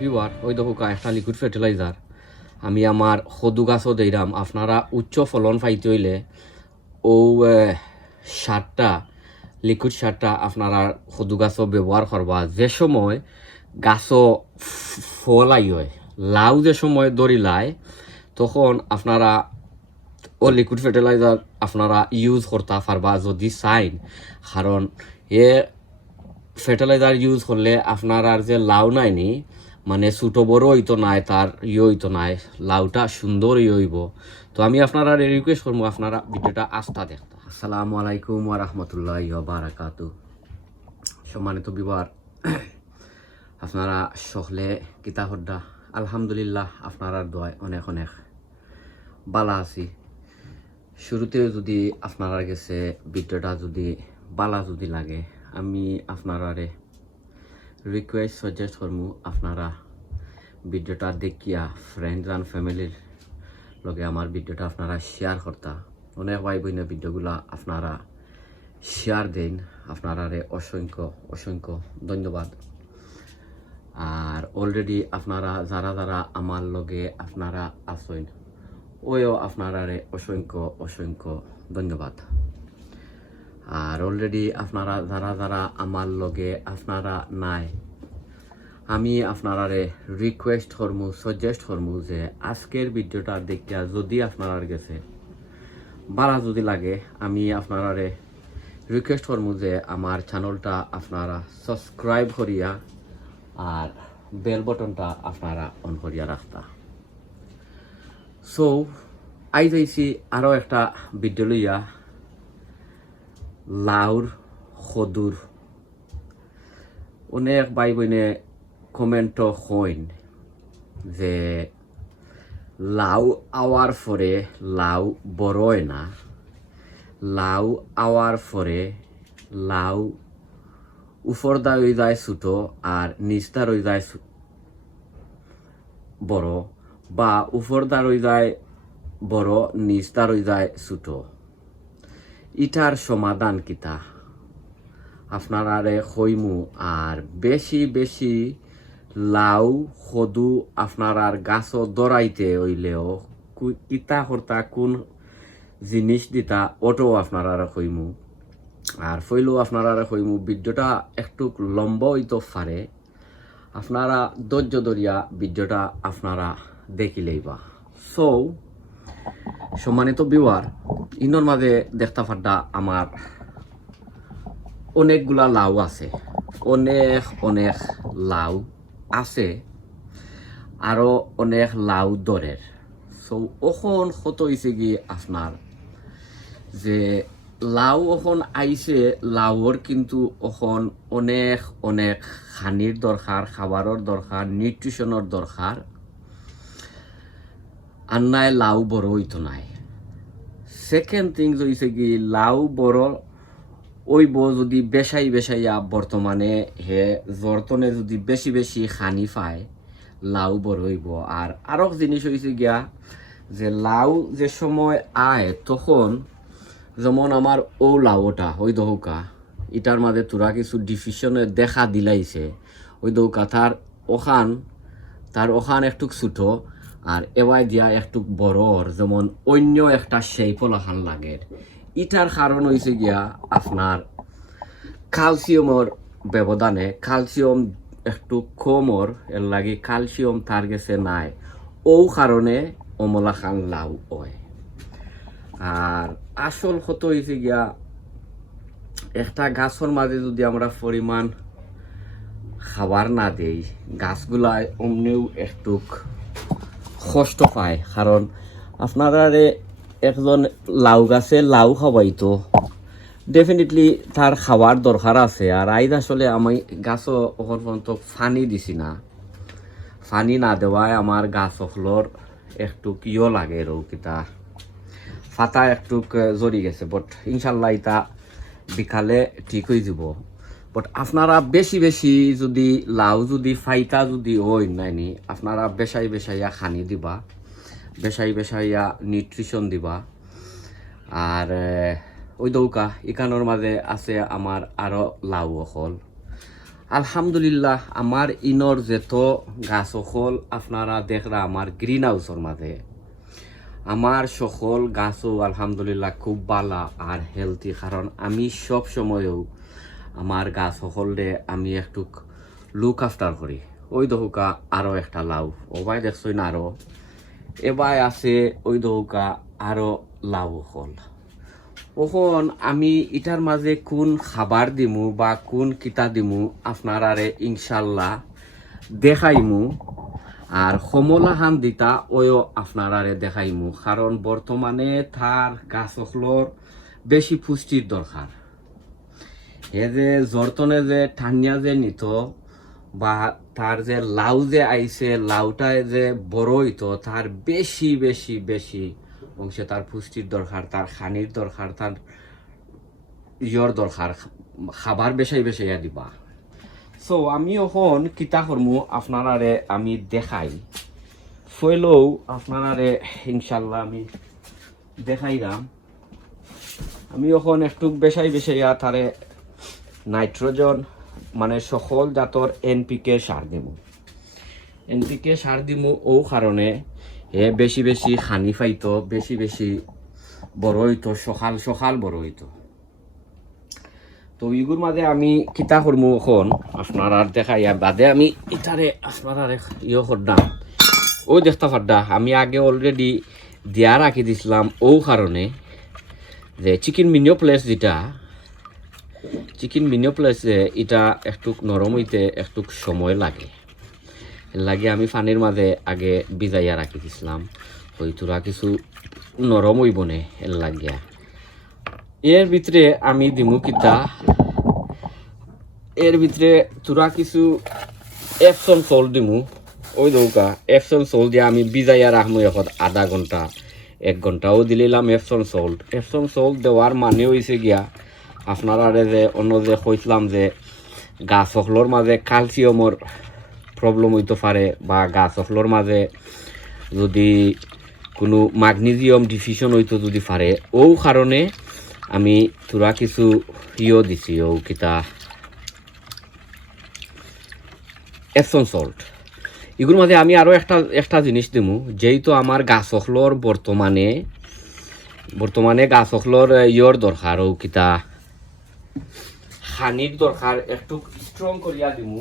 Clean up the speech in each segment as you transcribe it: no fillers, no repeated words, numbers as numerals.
Bieber ওই দেখো একটা লিকুইড ফার্টিলাইজার আমি আমার সদু গাছও দিলাম। আপনারা উচ্চ ফলন পাইতে হইলে ও সারটা লিকুইড সারটা আপনারা সদু গাছও ব্যবহার করবা। যে সময় গাছও ফল আই হয়, লাউ যে সময় দরিলায় তখন আপনারা ও লিকুইড ফার্টিলাইজার আপনারা ইউজ করতে পারবা যদি চাইন। কারণ এ ফার্টিলাইজার ইউজ করলে আপনার আর যে লাউ নাইনি মানে ছোটো বড় হইতো নাই, তার হইতো নাই, লাউটা সুন্দর হইব। তো আমি আপনারা রিকোয়েস্ট করবো আপনারা ভিডিওটা আস্থা দেখতে। আসসালামু আলাইকুম ওয়া রাহমাতুল্লাহি ওয়া বারাকাতু। সম্মানিত বিবার, আপনারা সকলে কিতা হড্ডা? আলহামদুলিল্লাহ আপনারা দোয়ায় অনেক অনেক বালা আছি। শুরুতে যদি আপনারা গেছে ভিডিওটা যদি বালা যদি লাগে, আমি আপনারারে রিকোয়েস্ট সাজেস্ট করবো আপনারা ভিডিওটা দেখিয়া ফ্রেন্ডস অ্যান্ড ফ্যামিলির লগে আমার ভিডিওটা আপনারা শেয়ার করতা। অনেক ভাই বোনের ভিডিওগুলা আপনারা শেয়ার দেন, আপনারারে অসংখ্য অসংখ্য ধন্যবাদ। আর অলরেডি আপনারা যারা যারা আমার লগে আপনারা আসেন ওইও আপনারারে অসংখ্য অসংখ্য ধন্যবাদ। আর অলরেডি আপনারা যারা যারা আমার লগে আপনারা নাই, আমি আপনারারে রিকোয়েস্ট করমু সাজেস্ট করমু যে আজকের ভিডিওটা দেখিয়া যদি আপনার গেছে বালা যদি লাগে, আমি আপনারারে রিকোয়েস্ট করমু যে আমার চ্যানেলটা আপনারা সাবস্ক্রাইব করিয়া আর বেল বটনটা আপনারা অন করিয়া রাখতা। সো আই যাইছি আরও একটা ভিডিও লইয়া লাউর সদুর। অনেক ভাই বোনে কমেন্ট হইন যে লাউ আওয়ার পরে লাউ বড় হয় না, লাউ আওয়ার পরে লাউ উপরদা হয়ে যায় ছোটো আর নিচটা রয়ে যায় বড়, বা উপরদা রয়ে যায় বড় নিচটা রয়ে যায় ছোটো। ইটার সমাধান কিতা আপনারারে কইমু। আর বেশি বেশি লাউ সদু আপনার গাছও দরাইতে হইলেও কিতা করতা কোন জিনিস দিতা ওটাও আপনারা কইমু। আর ফইলেও আপনারা কইমু ভিডিওটা একটু লম্বা হইতে পারে, আপনারা ধৈর্য ধরিয়া ভিডিওটা আপনারা দেখিলেইবা। সো সম্মানিত ভিউয়ার, ইনোর মাঝে দেখতে পাড্ডা আমার অনেকগুলা লাউ আছে, অনেক অনেক লাউ আছে, আরো অনেক লাউ দরের। সো ওখন কত হয়েছে কি আপনার যে লাউ ওখন আইছে, লাউর কিন্তু ওখন অনেক অনেক খানির দরকার, খাবারের দরকার, নিউট্রিশনের দরকার। আর নাই লাউ বড় হইতো নাই। সেকেন্ড থিংস হয়েছে কি লাউ বড় ওইব যদি বেশাই বেশাইয়া বর্তমানে হে জর্তনে যদি বেশি বেশি খানি পায় লাউ বড় হইব। আর আরো জিনিস হয়েছে গিয়া যে লাউ যে সময় আয় তখন যেমন আমার ও লাউটা ওই দৌকা ইটার মাঝে তোরা কিছু ডিফিশনে দেখা দিলাইছে। ওই দৌকা তার ওখান একটু ছোটো আর এওয়াই দিয়া একটু বড়র, যেমন অন্য একটা শেপ লাখান লাগে। ইটার কারণ হয়েছে গিয়া আপনার ক্যালসিয়ামের ব্যবধানে, ক্যালসিয়াম একটু কমর এর লাগে ক্যালসিয়াম তার গেছে নাই, ও কারণে অমলা খান লাউ হয়। আর আসল কত হয়েছে গিয়া একটা গাছের মাঝে যদি আমরা পরিমাণ খাবার না দেই, গাছগুলায় অমনিও একটু কষ্ট পায়। কারণ আপনারা একজন লাউ গাছে লাউ খাওয়াইতো ডেফিনেটলি তার খাওয়ার দরকার আছে। আর আইজ আসলে আমি গাছও ওখান পর্যন্ত ফানি দিছি না, ফানি না দেওয়ায় আমার গাছ অখলোর একটু কিও লাগে রৌকিতা ফাতা একটু জড়ি গেছে। বাট ইনশাল্লাহ এটা বিকালে ঠিক হয়ে যাব। বাট আপনারা বেশি বেশি যদি লাউ যদি ফাইতা যদি ওই নাইনি, আপনারা বেশাই বেশাইয়া খানি দিবা, বেশাই বেশাইয়া নিউট্রিশন দিবা। আর ওই দৌকা ইকানোর মাঝে আছে আমার আরো লাউ অকল। আলহামদুলিল্লাহ আমার ইনর যেত গাছ সকল আপনারা দেখরা আমার গ্রিন হাউসের মাঝে আমার সকল গাছও আলহামদুলিল্লাহ খুব ভালো আর হেলদি, কারণ আমি সব সময়ও আমার গাছ সকলে আমি একটু লুক আফটার করি। ওই দহুকা আরও একটা লাউ ওবাই দেখছই না, আরও এবার আছে ওই দহুকা আরও লাউ হল। ওখন আমি ইটার মাঝে কোন খাবার দিমু বা কোন কিতা দিমু আপনারারে ইনশাল্লাহ দেখাইমু, আর সমলাহান দিতা ওইও আপনারারে দেখাইমু, কারণ বর্তমানে তার গাছগুলোর বেশি পুষ্টির দরকার। এ যে জর্তনে যে ঠান্ডা যে নিত বা তার যে লাউ যে আইছে লাউটায় যে বড় হইতো তার বেশি বেশি বেশি অংশে তার পুষ্টির দরকার, তার খানির দরকার, তার ইয়র দরকার, খাবার বেশাই বেশাইয়া দিবা। সো আমি এখন কিতা করমু আপনারারে আমি দেখাই, ফইলেও আপনারারে ইনশাল্লাহ আমি দেখাইলাম। আমি এখন একটু বেশাই বেশাইয়া তারে নাইট্রোজেন মানে সকল জাতর এনপিকে সার দিমু। এনপিকে সার দিমু ও কারণে হে বেশি বেশি খানি পাইতো, বেশি বেশি বড় হইতো, সকাল সকাল বড় হইতো। তো ইগুর মাঝে আমি কিতা করমু এখন আপনারা দেখাইয়া বাদে আমি ইটারে আপনারা ইয়ে করলাম। ও দেখতে পারডা আমি আগে অলরেডি দিয়া রাখি দিছিলাম ও কারণে যে চিকেন মিনিও প্লেস যেটা চিকেন মিনিও প্লেসে এটা একটু নরম হইতে একটু সময় লাগে, এর লাগে আমি পানির মাঝে আগে ভিজাইয়া রাখি দিছিলাম। ওই তোরা কিছু নরম হইব নে, এর লাগিয়া এর ভিতরে আমি দিমু কিতা, এর ভিতরে তোরা কিছু এপসন সল দিমু। ওই দৌকা এপসন সল দিয়ে আমি ভিজাইয়া রাখমু এখন আধা ঘন্টা 1 ঘন্টাও দিলাম এপসন সল্ট। এপসন সল্ট দেওয়ার মানে হয়েছে গিয়া আপনারা যে অন্য যে কইছিলাম যে গাছ সকলোর মাঝে ক্যালসিয়ামর প্রবলেম হইতে পারে বা গাছ সকলোর মাঝে যদি কোনো ম্যাগনেসিয়াম ডিফিশন হইতো যদি পারে, ও কারণে আমি তোরা কিছু ইয়ে দিছি ও কিতা এপসন সল্ট। এগুলোর মাঝে আমি আরও একটা জিনিস দিমু, যেহেতু আমার গাছ সকলোর বর্তমানে গাছ সকলোর ইয়র দরকার ও কিতা খানির দরকার, একটু স্ট্রং করিয়া দিমু।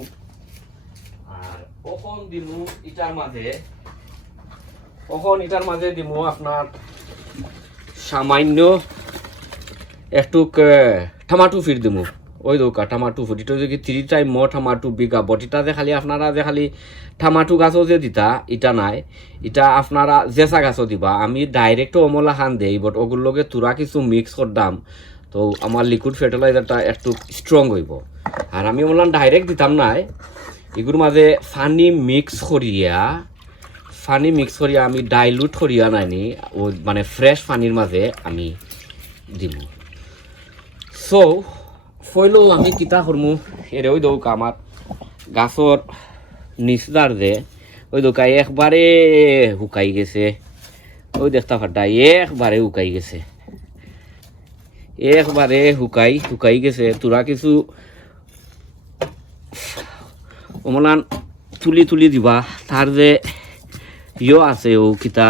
আর ওখন দিমু ইটার মাঝে দিমু আপনার সামান্য একটু টমাটো ফির দিমু। ওই দৌকা টমাটো ফুট এটা যদি 3 টাইম টমাটো বিঘা বটিটা যে খালি আপনারা যে খালি টমাটো গাছও যে দিতা এটা নাই, এটা আপনারা জেসা গাছও দিবা। আমি ডাইরেক্ট অমলা খান দেই, বাট ওগুলোকে তোরা কিছু মিক্স করদাম তো আমার লিকুইড ফার্টিলাইজারটা একটু স্ট্রং হইব। আর আমি ওমলান ডাইরেক্ট দিতাম নাই, এগুলোর মাঝে পানি মিক্স করিয়া আমি ডাইলুট করিয়া নাইনি ও মানে ফ্রেশ পানির মাঝে আমি দিব। সো ফইলেও আমি কিতা করমু এরে ওই দৌকা আমার গাছর নিচদার যে ওই দৌকা একবারে শুকাই গেছে। ওই দেখতে পারটা একবারে শুকাই গেছে। তোরা কিছু অমলান তুলি দিবা, তার যে ইয়ে আছে ও কিতা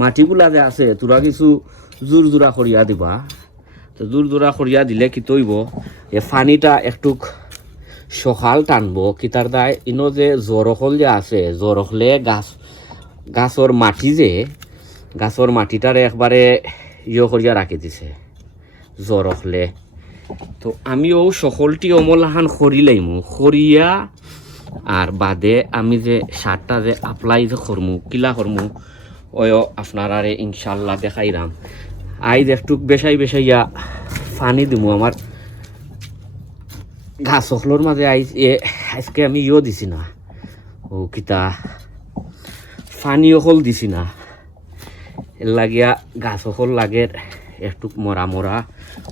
মাটিগুলা যে আছে তোরা কিছু জোরা করিয়া দিবা। তো জোরা করিয়া দিলে কি তৈব এ পানিটা একটু সকাল টানবো কিতার দায় ইনো যে জরখল যে আছে জরখলে গাছর মাটিটারে একবারে ইয়ে করিয়া রাখি দিছে জরখলে। তো আমিও সকলটি অমলাহান খরিয়া আর বাদে আমি যে সারটা যে অ্যাপ্লাই যে কিলা করমু ওই আপনারারে ইনশাল্লাহ দেখাইলাম। আইজ একটু বেশাইয়া পানি দিমু আমার গাছ সকলোর মাঝে আজকে আমি দিছি না ও কিতা পানি অকল দিছি না, এর লাগিয়া গাছ সকল লাগের একটু মরা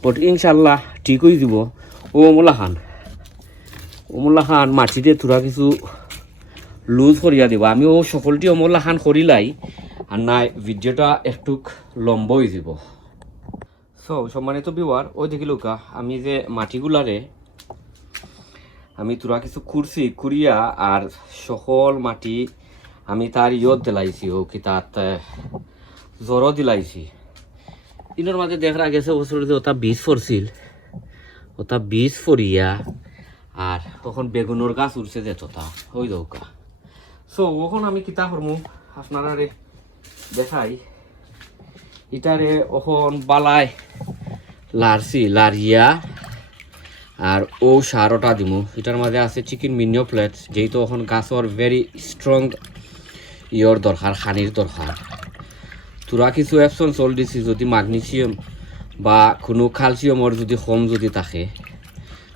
বাট ইনশাল্লাহ ঠিক হয়ে দিব। ও অমলা খান মাটিতে তোরা কিছু লুজ করিয়া দিব। আমি ও সকলটি অমলা খান করিলাই আর নাই ভিডিওটা একটু লম্বা হয়ে যাব। সো সম্মানিত ভিউয়ার ওই দেখিলুকা আমি যে মাটিগুলারে আমি তোরা কিছু খুঁড়ছি খুঁড়িয়া আর সকল মাটি আমি তার ইয়ত দিলাইছি ও কি তাত জ্বরও দিলাইছি ইনোর মাঝে দেখা গেছে বছর যে ওটা বীজ ফরছিল ওটা বীজ ফরিয়া আর তখন বেগুনের গাছ উঠছে যে তোতা ওই দৌকা সো ওখন আমি কিতা করমু আপনারা রে দেখাই ইটারে ওখন বালায় লারছি লারিয়া আর ও সারটা দিমু এটার মাঝে আছে চিকেন মিনিও প্লেটস যেহেতু এখন গাছর ভেরি স্ট্রং ইয়র দরকার খানির দরকার তোরা কিছু অ্যাপসন চল দিছি যদি ম্যাগনেসিয়াম বা কোনো ক্যালসিয়ামর যদি কম যদি থাকে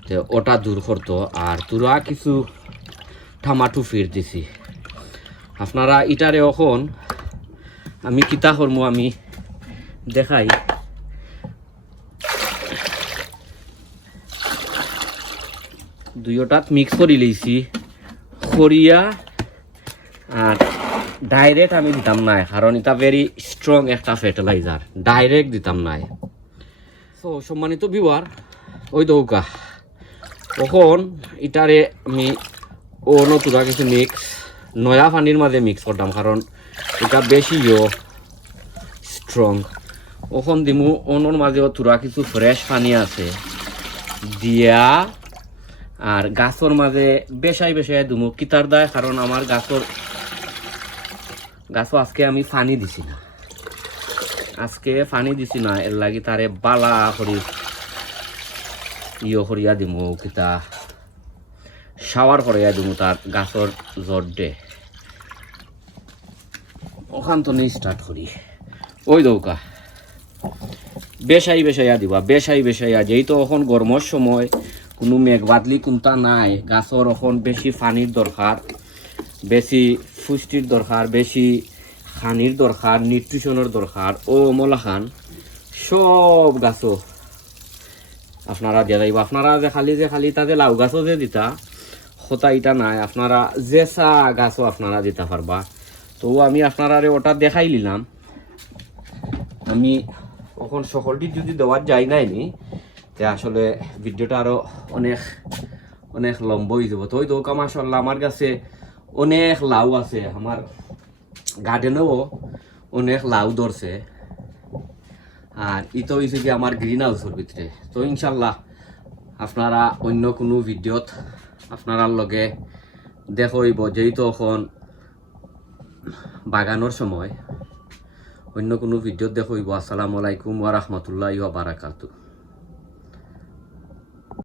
তো ওটা দূর করতো আর তোরা কিছু টমাটো ফির দিছি আপনারা ইটারে এখন আমি কিতা করমু আমি দেখাই দুইটাত মিক্স করে লইছি করিয়া আর ডাইরেক্ট আমি দিতাম নাই কারণ এটা ভেরি স্ট্রং একটা ফার্টিলাইজার ডাইরেক্ট দিতাম নাই সো সম্মানিত ভিউয়ার ওই দৌকা তখন এটারে আমি নতুন কিছু মিক্স নয়া পানির মাঝে মিক্স করতাম কারণ এটা বেশি স্ট্রং ওখন দিমু অনর মাঝেও তোরা কিছু ফ্রেশ পানি আছে দিয়া আর গাছর মাঝে বেশাই বেশাই দিমু কিতার দায় কারণ আমার গাছও আজকে আমি পানি দিছি না এর লাগি তারে বালা করি করিয়া দিমু কিতা শাওয়ার করিয়া দিমু তার গাছর জ্বর দে ওখান তো নেই স্টার্ট করি ওই দৌকা বেশাইয়া দিবা বেশাইয়া যেহেতু এখন গরমের সময় কোনো মেঘ বাদলি কোনটা নাই গাছর এখন বেশি পানির দরকার বেশি পুষ্টির দরকার বেশি খানির দরকার নিউট্রিশনের দরকার ও মলাখান সব গাছও আপনারা দিয়া যাইব আপনারা যে খালি তাতে লাউ গাছও যে দিতা হতা ইটা নাই আপনারা জেসা গাছও আপনারা দিতে পারবা তো আমি আপনারা ওটা দেখাই নিলাম আমি এখন সকলটি যদি দেওয়ার যাই নাইনি তে আসলে ভিডিওটা আরো অনেক লম্বা হয়ে যাব তো ওই দৌকা মাশাআল্লাহ আমার কাছে অনেক লাউ আছে আমার গার্ডেনেও অনেক লাউ ধরছে আর ইতো হয়েছে কি আমার গ্রিন হাউসের ভিতরে তো ইনশাল্লাহ আপনারা অন্য কোনো ভিডিওত আপনারা লগে দেখইব যেহেতু এখন বাগানোর সময় অন্য কোনো ভিডিওত দেখইব আসসালামু আলাইকুম ওয়া রাহমাতুল্লাহি ওয়া বারাকাতুহু।